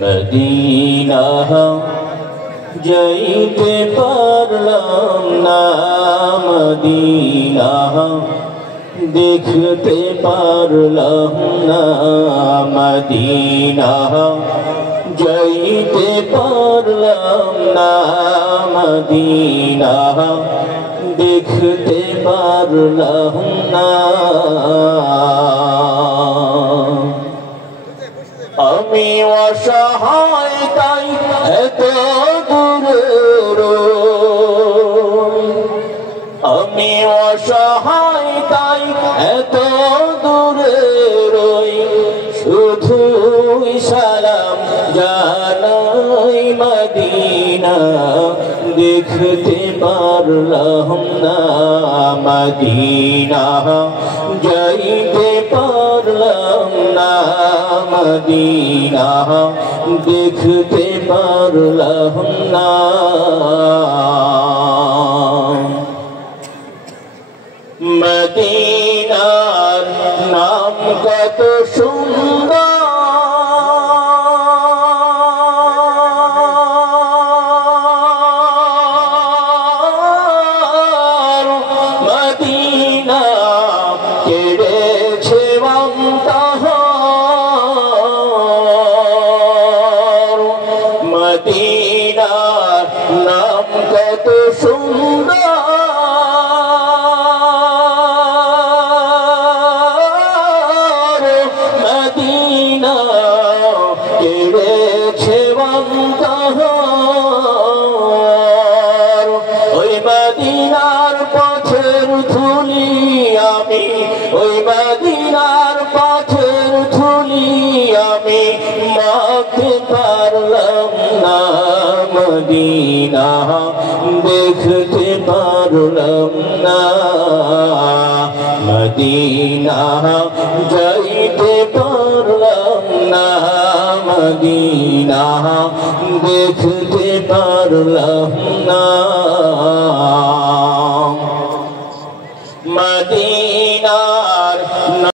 Medina যাইতে পারলাম না, মদিনা দেখতে পারলাম না, মদিনা যাইতে পারলাম না, মদিনা দেখতে পারলাম না। আমি অসহায় তাই এত দূরে রই, আমি অসহায় তাই এত দূরে রই, শুধুই সালাম জানাই মদিনা দেখতে পারলাম না, মদিনা যাইতে পারলাম না, মদিনা দেখতে পারলাম না। মদিনার নাম কত সুন্দর, মদিনা কেড়েছে অন্তর, মদিনার নাম কত সুন্দর, মদিনা কেড়েছে অন্তর। ওই মদিনার পথের ধুলি আমি, ওই মদিনার পথের ধুলি আমি মাখতে পারলাম না, মদিনা দেখতে পারলাম না, মদিনা যাইতে পারলাম না, মদিনা দেখতে পারলাম না।